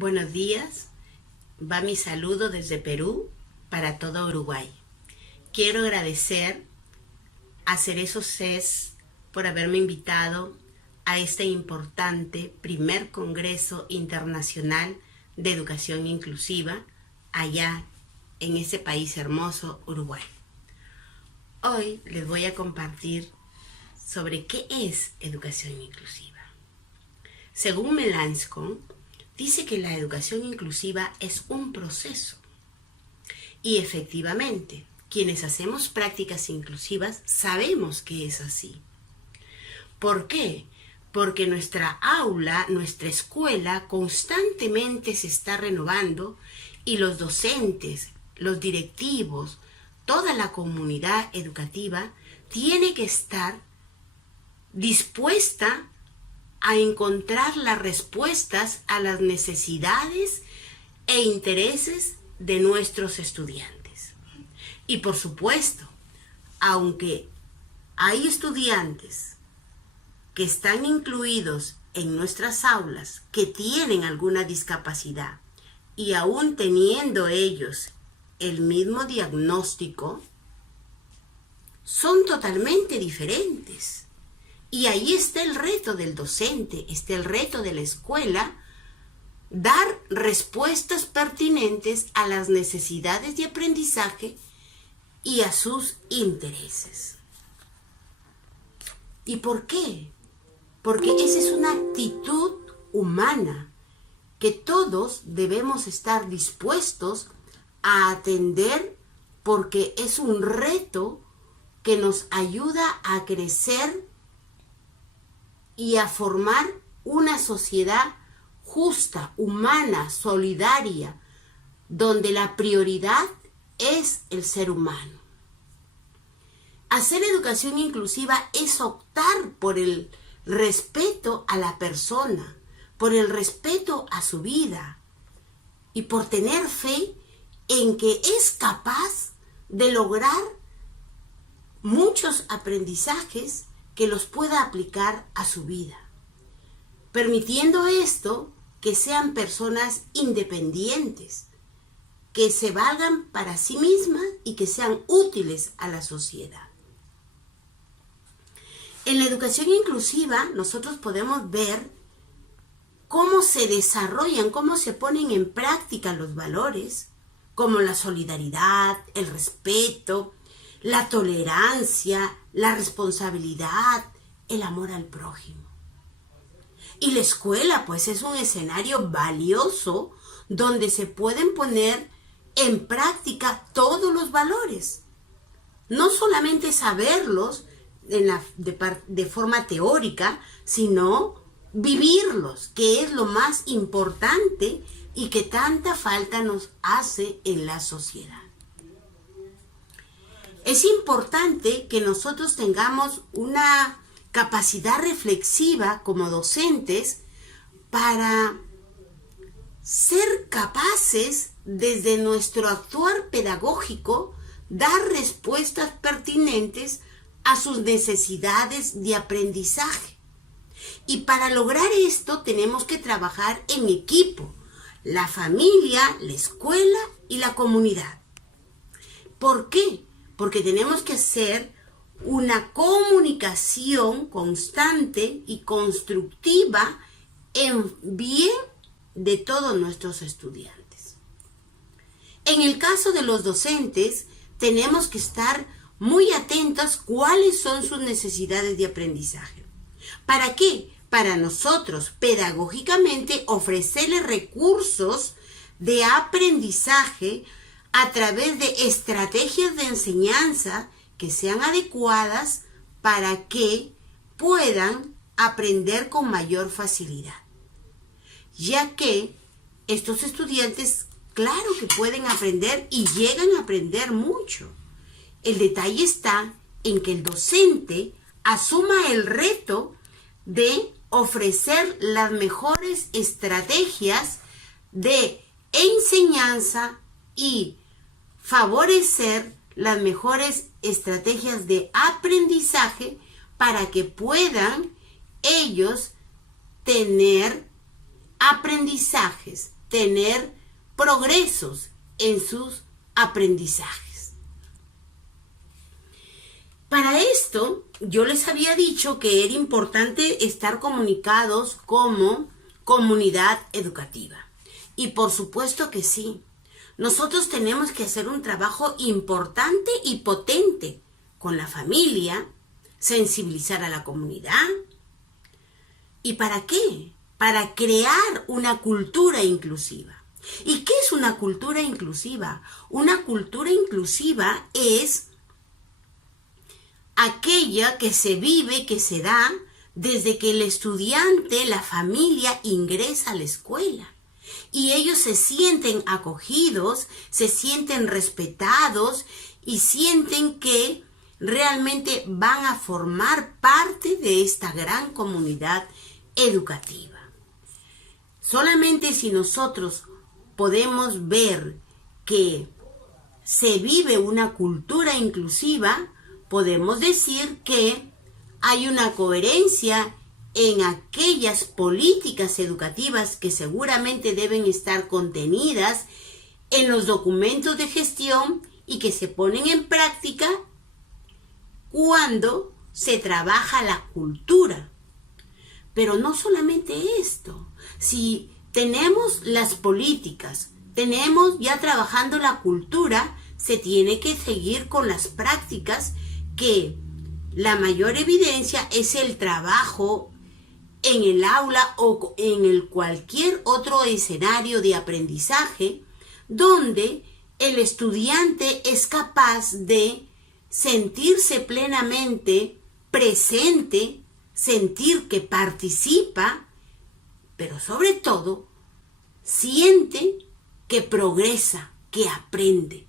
Buenos días, va mi saludo desde Perú para todo Uruguay. Quiero agradecer a Cerezo CES por haberme invitado a este importante primer Congreso Internacional de Educación Inclusiva allá en ese país hermoso, Uruguay. Hoy les voy a compartir sobre qué es educación inclusiva. Según Melancon, dice que la educación inclusiva es un proceso. Y efectivamente, quienes hacemos prácticas inclusivas sabemos que es así. ¿Por qué? Porque nuestra aula, nuestra escuela constantemente se está renovando y los docentes, los directivos, toda la comunidad educativa tiene que estar dispuesta a encontrar las respuestas a las necesidades e intereses de nuestros estudiantes. Y por supuesto, aunque hay estudiantes que están incluidos en nuestras aulas que tienen alguna discapacidad y aún teniendo ellos el mismo diagnóstico, son totalmente diferentes. Y ahí está el reto del docente, está el reto de la escuela, dar respuestas pertinentes a las necesidades de aprendizaje y a sus intereses. ¿Y por qué? Porque esa es una actitud humana que todos debemos estar dispuestos a atender porque es un reto que nos ayuda a crecer y a formar una sociedad justa, humana, solidaria, donde la prioridad es el ser humano. Hacer educación inclusiva es optar por el respeto a la persona, por el respeto a su vida y por tener fe en que es capaz de lograr muchos aprendizajes que los pueda aplicar a su vida, permitiendo esto que sean personas independientes, que se valgan para sí mismas y que sean útiles a la sociedad. En la educación inclusiva nosotros podemos ver cómo se desarrollan, cómo se ponen en práctica los valores, como la solidaridad, el respeto, la tolerancia, la responsabilidad, el amor al prójimo. Y la escuela, pues, es un escenario valioso donde se pueden poner en práctica todos los valores. No solamente saberlos de forma teórica, sino vivirlos, que es lo más importante y que tanta falta nos hace en la sociedad. Es importante que nosotros tengamos una capacidad reflexiva como docentes para ser capaces desde nuestro actuar pedagógico dar respuestas pertinentes a sus necesidades de aprendizaje. Y para lograr esto tenemos que trabajar en equipo, la familia, la escuela y la comunidad. ¿Por qué? Porque tenemos que hacer una comunicación constante y constructiva en bien de todos nuestros estudiantes. En el caso de los docentes, tenemos que estar muy atentos cuáles son sus necesidades de aprendizaje. ¿Para qué? Para nosotros, pedagógicamente, ofrecerles recursos de aprendizaje a través de estrategias de enseñanza que sean adecuadas para que puedan aprender con mayor facilidad. Ya que estos estudiantes, claro que pueden aprender y llegan a aprender mucho. El detalle está en que el docente asuma el reto de ofrecer las mejores estrategias de enseñanza y favorecer las mejores estrategias de aprendizaje para que puedan ellos tener aprendizajes tener progresos en sus aprendizajes. Para esto, yo les había dicho que era importante estar comunicados como comunidad educativa. Y por supuesto que sí. Nosotros tenemos que hacer un trabajo importante y potente con la familia, sensibilizar a la comunidad. ¿Y para qué? Para crear una cultura inclusiva. ¿Y qué es una cultura inclusiva? Una cultura inclusiva es aquella que se vive, que se da desde que el estudiante, la familia ingresa a la escuela. Y ellos se sienten acogidos, se sienten respetados y sienten que realmente van a formar parte de esta gran comunidad educativa. Solamente si nosotros podemos ver que se vive una cultura inclusiva, podemos decir que hay una coherencia en aquellas políticas educativas que seguramente deben estar contenidas en los documentos de gestión y que se ponen en práctica cuando se trabaja la cultura. Pero no solamente esto, si tenemos las políticas, tenemos ya trabajando la cultura, se tiene que seguir con las prácticas que la mayor evidencia es el trabajo en el aula o en el cualquier otro escenario de aprendizaje donde el estudiante es capaz de sentirse plenamente presente, sentir que participa, pero sobre todo siente que progresa, que aprende,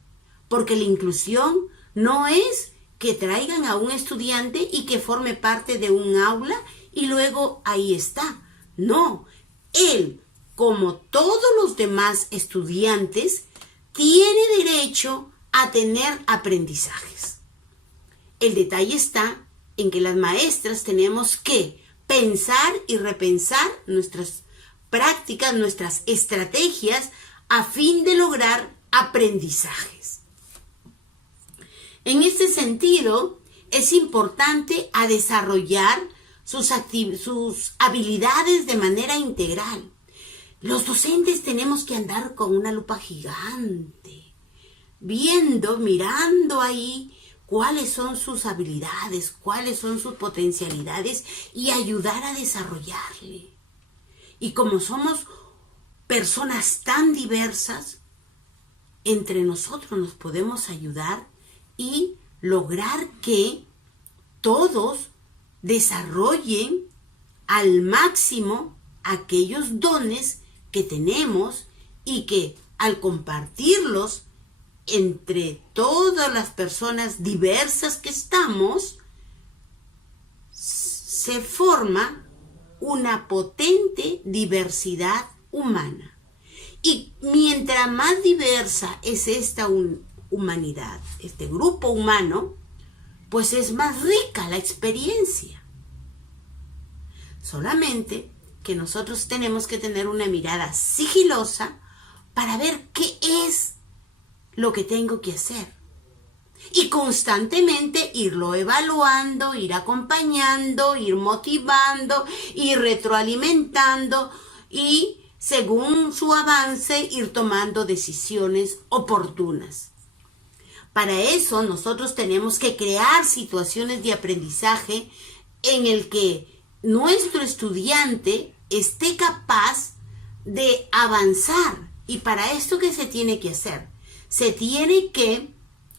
porque la inclusión no es que traigan a un estudiante y que forme parte de un aula y luego ahí está. No, él, como todos los demás estudiantes, tiene derecho a tener aprendizajes. El detalle está en que las maestras tenemos que pensar y repensar nuestras prácticas, nuestras estrategias a fin de lograr aprendizajes. En este sentido, es importante a desarrollar sus habilidades de manera integral. Los docentes tenemos que andar con una lupa gigante, viendo, mirando ahí cuáles son sus habilidades, cuáles son sus potencialidades y ayudar a desarrollarle. Y como somos personas tan diversas, entre nosotros nos podemos ayudar y lograr que todos desarrollen al máximo aquellos dones que tenemos y que al compartirlos entre todas las personas diversas que estamos, se forma una potente diversidad humana. Y mientras más diversa es esta humanidad, este grupo humano, pues es más rica la experiencia. Solamente que nosotros tenemos que tener una mirada sigilosa para ver qué es lo que tengo que hacer. Y constantemente irlo evaluando, ir acompañando, ir motivando, ir retroalimentando y según su avance ir tomando decisiones oportunas. Para eso nosotros tenemos que crear situaciones de aprendizaje en el que nuestro estudiante esté capaz de avanzar. Y para esto, ¿qué se tiene que hacer? Se tiene que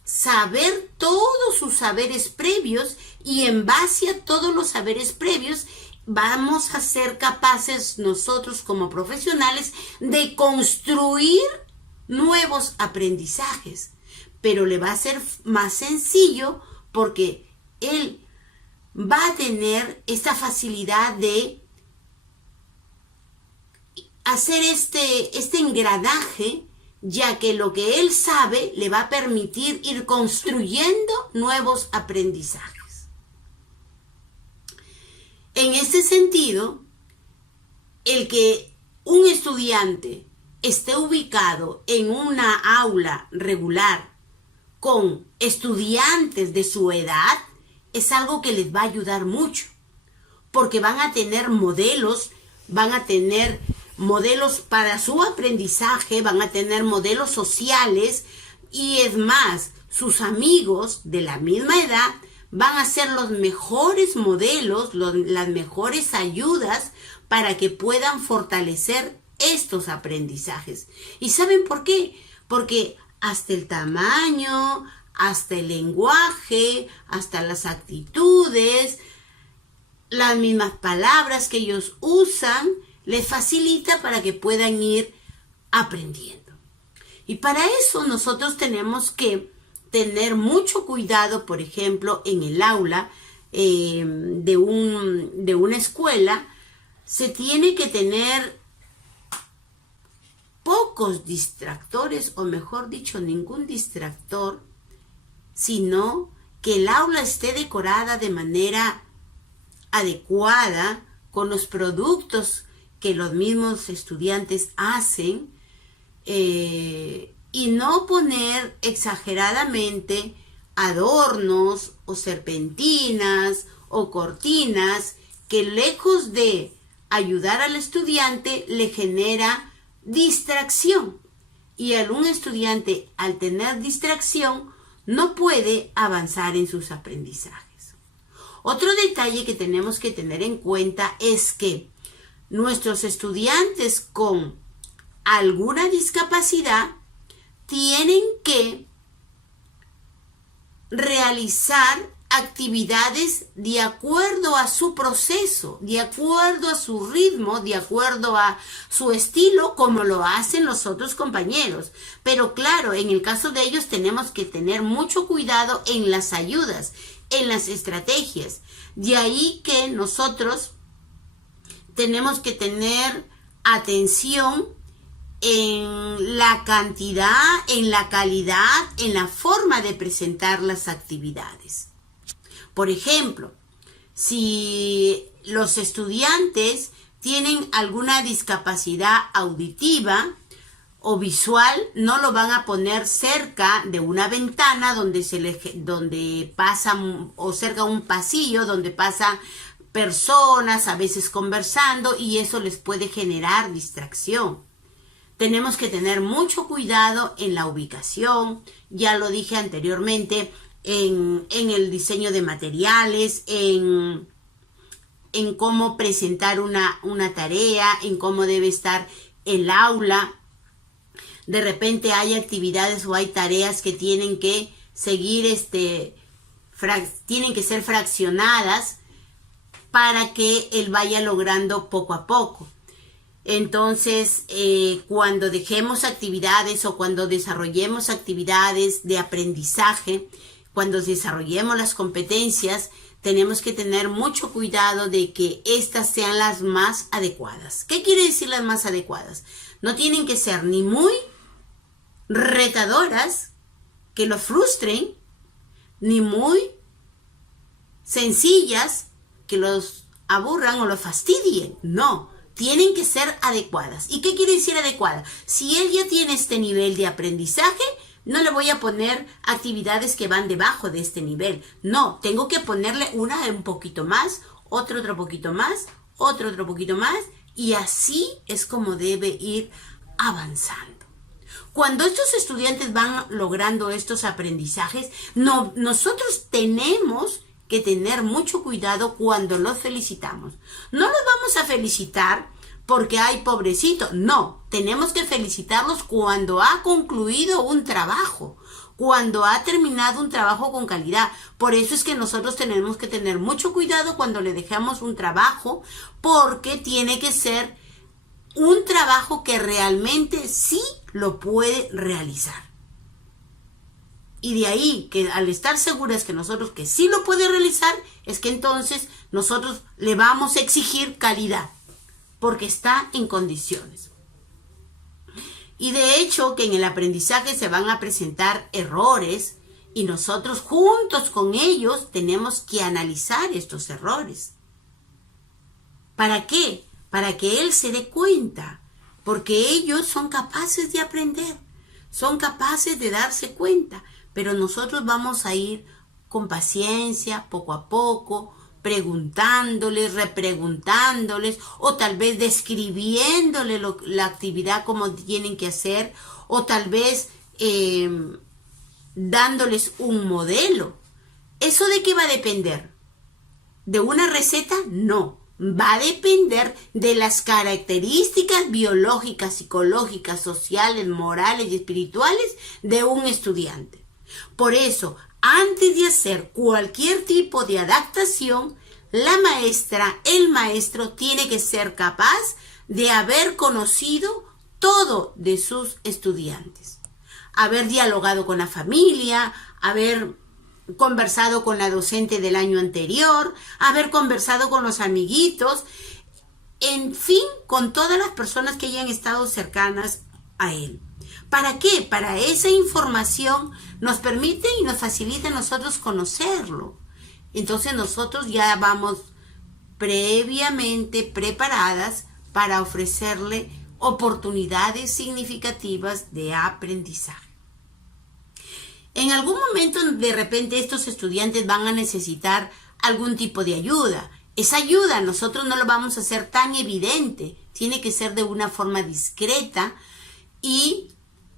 saber todos sus saberes previos y en base a todos los saberes previos vamos a ser capaces nosotros como profesionales de construir nuevos aprendizajes. Pero le va a ser más sencillo porque él va a tener esta facilidad de hacer este engranaje, ya que lo que él sabe le va a permitir ir construyendo nuevos aprendizajes. En este sentido, el que un estudiante esté ubicado en una aula regular con estudiantes de su edad, es algo que les va a ayudar mucho, porque van a tener modelos para su aprendizaje, van a tener modelos sociales, y es más, sus amigos de la misma edad van a ser los mejores modelos, las mejores ayudas para que puedan fortalecer estos aprendizajes. ¿Y saben por qué? Porque hasta el tamaño, hasta el lenguaje, hasta las actitudes, las mismas palabras que ellos usan, les facilita para que puedan ir aprendiendo. Y para eso nosotros tenemos que tener mucho cuidado, por ejemplo, en el aula de una escuela, se tiene que tener pocos distractores, o mejor dicho, ningún distractor, sino que el aula esté decorada de manera adecuada, con los productos que los mismos estudiantes hacen, y no poner exageradamente adornos o serpentinas o cortinas que, lejos de ayudar al estudiante, le genera distracción, y un estudiante, al tener distracción, no puede avanzar en sus aprendizajes. Otro detalle que tenemos que tener en cuenta es que nuestros estudiantes con alguna discapacidad tienen que realizar actividades de acuerdo a su proceso, de acuerdo a su ritmo, de acuerdo a su estilo, como lo hacen los otros compañeros. Pero claro, en el caso de ellos tenemos que tener mucho cuidado en las ayudas, en las estrategias. De ahí que nosotros tenemos que tener atención en la cantidad, en la calidad, en la forma de presentar las actividades. Por ejemplo, si los estudiantes tienen alguna discapacidad auditiva o visual, no lo van a poner cerca de una ventana donde pasa, o cerca de un pasillo donde pasan personas, a veces conversando, y eso les puede generar distracción. Tenemos que tener mucho cuidado en la ubicación, ya lo dije anteriormente, en el diseño de materiales, en cómo presentar una tarea, en cómo debe estar el aula. De repente hay actividades o hay tareas que tienen que seguir, tienen que ser fraccionadas para que él vaya logrando poco a poco. Entonces, cuando dejemos actividades o cuando desarrollemos actividades de aprendizaje, cuando desarrollemos las competencias, tenemos que tener mucho cuidado de que estas sean las más adecuadas. ¿Qué quiere decir las más adecuadas? No tienen que ser ni muy retadoras, que los frustren, ni muy sencillas, que los aburran o los fastidien. No, tienen que ser adecuadas. ¿Y qué quiere decir adecuada? Si él ya tiene este nivel de aprendizaje, no le voy a poner actividades que van debajo de este nivel. No, tengo que ponerle una un poquito más, otro poquito más, otro poquito más, y así es como debe ir avanzando. Cuando estos estudiantes van logrando estos aprendizajes, nosotros tenemos que tener mucho cuidado cuando los felicitamos. No los vamos a felicitar porque, ay, pobrecito. No, tenemos que felicitarlos cuando ha concluido un trabajo, cuando ha terminado un trabajo con calidad. Por eso es que nosotros tenemos que tener mucho cuidado cuando le dejamos un trabajo, porque tiene que ser un trabajo que realmente sí lo puede realizar. Y de ahí que, al estar seguras que nosotros que sí lo puede realizar, es que entonces nosotros le vamos a exigir calidad, porque está en condiciones. Y de hecho que en el aprendizaje se van a presentar errores, y nosotros juntos con ellos tenemos que analizar estos errores. ¿Para qué? Para que él se dé cuenta porque ellos son capaces de aprender, son capaces de darse cuenta, pero nosotros vamos a ir con paciencia, poco a poco, preguntándoles, repreguntándoles, o tal vez describiéndoles la actividad como tienen que hacer, o tal vez dándoles un modelo. ¿Eso de qué va a depender? ¿De una receta? No. Va a depender de las características biológicas, psicológicas, sociales, morales y espirituales de un estudiante. Por eso, antes de hacer cualquier tipo de adaptación, la maestra, el maestro tiene que ser capaz de haber conocido todo de sus estudiantes, haber dialogado con la familia, haber conversado con la docente del año anterior, haber conversado con los amiguitos, en fin, con todas las personas que hayan estado cercanas a él. ¿Para qué? Para esa información nos permite y nos facilita a nosotros conocerlo. Entonces nosotros ya vamos previamente preparadas para ofrecerle oportunidades significativas de aprendizaje. En algún momento, de repente, estos estudiantes van a necesitar algún tipo de ayuda. Esa ayuda nosotros no lo vamos a hacer tan evidente. Tiene que ser de una forma discreta y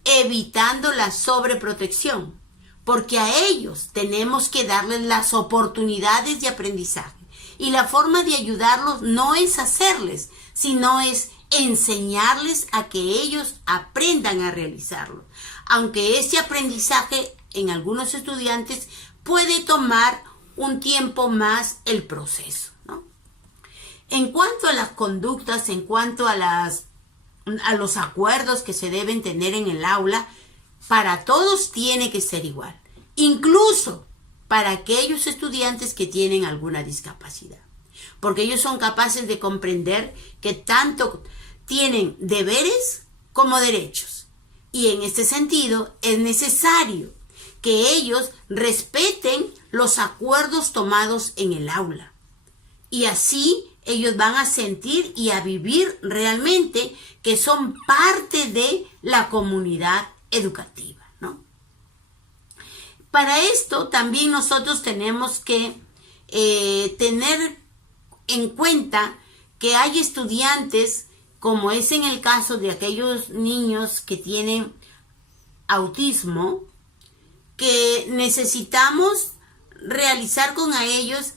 evitando la sobreprotección. Porque a ellos tenemos que darles las oportunidades de aprendizaje. Y la forma de ayudarlos no es hacerles, sino es enseñarles a que ellos aprendan a realizarlo. Aunque ese aprendizaje en algunos estudiantes puede tomar un tiempo más el proceso, ¿no? En cuanto a las conductas, en cuanto a los acuerdos que se deben tener en el aula, para todos tiene que ser igual, incluso para aquellos estudiantes que tienen alguna discapacidad, porque ellos son capaces de comprender que tanto tienen deberes como derechos, y en este sentido es necesario que ellos respeten los acuerdos tomados en el aula, y así ellos van a sentir y a vivir realmente que son parte de la comunidad educativa, ¿no? Para esto también nosotros tenemos que tener en cuenta que hay estudiantes, como es en el caso de aquellos niños que tienen autismo, que necesitamos realizar con ellos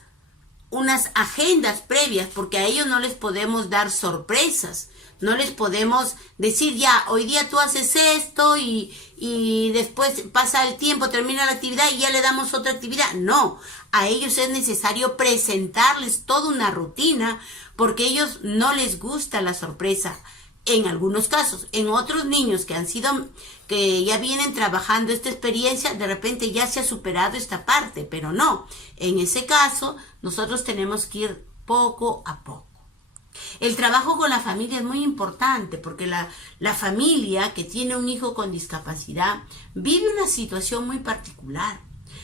unas agendas previas, porque a ellos no les podemos dar sorpresas, no les podemos decir ya, hoy día tú haces esto y después pasa el tiempo, termina la actividad y ya le damos otra actividad. No, a ellos es necesario presentarles toda una rutina, porque a ellos no les gusta la sorpresa. En algunos casos, en otros niños que ya vienen trabajando esta experiencia, de repente ya se ha superado esta parte, pero no. En ese caso, nosotros tenemos que ir poco a poco. El trabajo con la familia es muy importante, porque la familia que tiene un hijo con discapacidad vive una situación muy particular.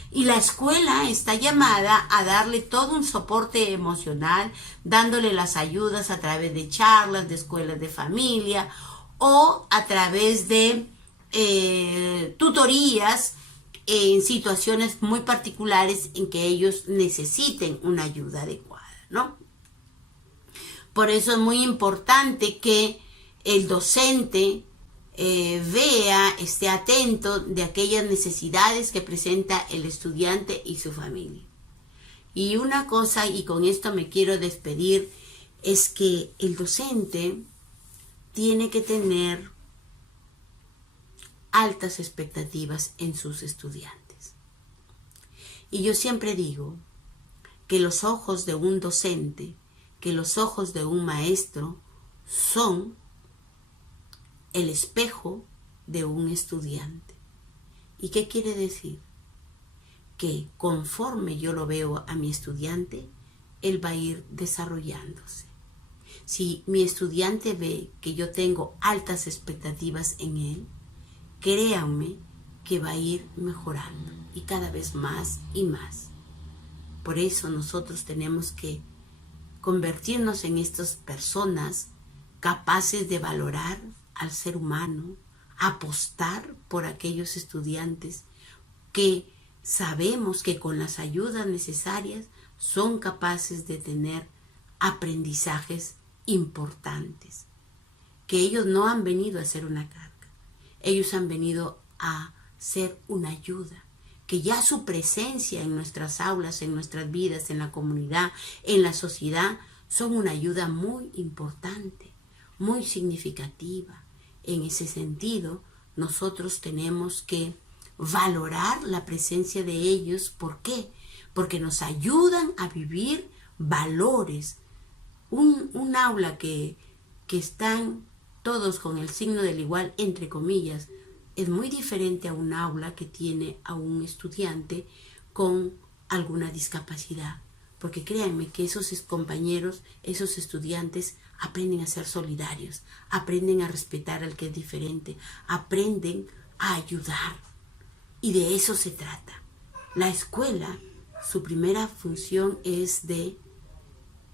Y la escuela está llamada a darle todo un soporte emocional, dándole las ayudas a través de charlas, de escuelas de familia o a través de tutorías en situaciones muy particulares en que ellos necesiten una ayuda adecuada, ¿no? Por eso es muy importante que el docente vea, esté atento de aquellas necesidades que presenta el estudiante y su familia. Y una cosa, y con esto me quiero despedir, es que el docente tiene que tener altas expectativas en sus estudiantes. Y yo siempre digo que los ojos de un docente, que los ojos de un maestro son el espejo de un estudiante. ¿Y qué quiere decir? Que conforme yo lo veo a mi estudiante, él va a ir desarrollándose. Si mi estudiante ve que yo tengo altas expectativas en él, créanme que va a ir mejorando y cada vez más y más. Por eso nosotros tenemos que convertirnos en estas personas capaces de valorar al ser humano, apostar por aquellos estudiantes que sabemos que con las ayudas necesarias son capaces de tener aprendizajes importantes, que ellos no han venido a ser una carga, ellos han venido a ser una ayuda, que ya su presencia en nuestras aulas, en nuestras vidas, en la comunidad, en la sociedad, son una ayuda muy importante, muy significativa. En ese sentido, nosotros tenemos que valorar la presencia de ellos. ¿Por qué? Porque nos ayudan a vivir valores. Un aula que están todos con el signo del igual, entre comillas, es muy diferente a un aula que tiene a un estudiante con alguna discapacidad. Porque créanme que esos compañeros, esos estudiantes aprenden a ser solidarios, aprenden a respetar al que es diferente, aprenden a ayudar. Y de eso se trata. La escuela, su primera función es de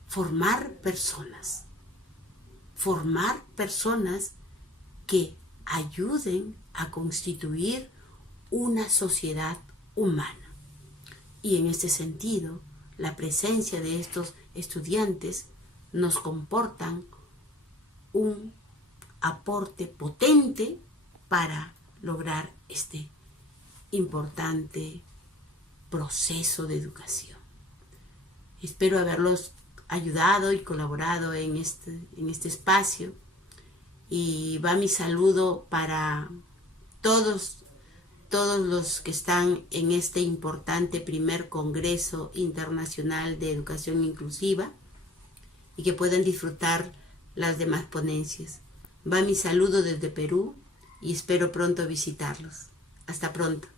formar personas que ayuden a constituir una sociedad humana. Y en este sentido, la presencia de estos estudiantes nos comportan un aporte potente para lograr este importante proceso de educación. Espero haberlos ayudado y colaborado en este espacio, y va mi saludo para todos los que están en este importante primer Congreso Internacional de Educación Inclusiva y que puedan disfrutar las demás ponencias. Va mi saludo desde Perú y espero pronto visitarlos. Hasta pronto.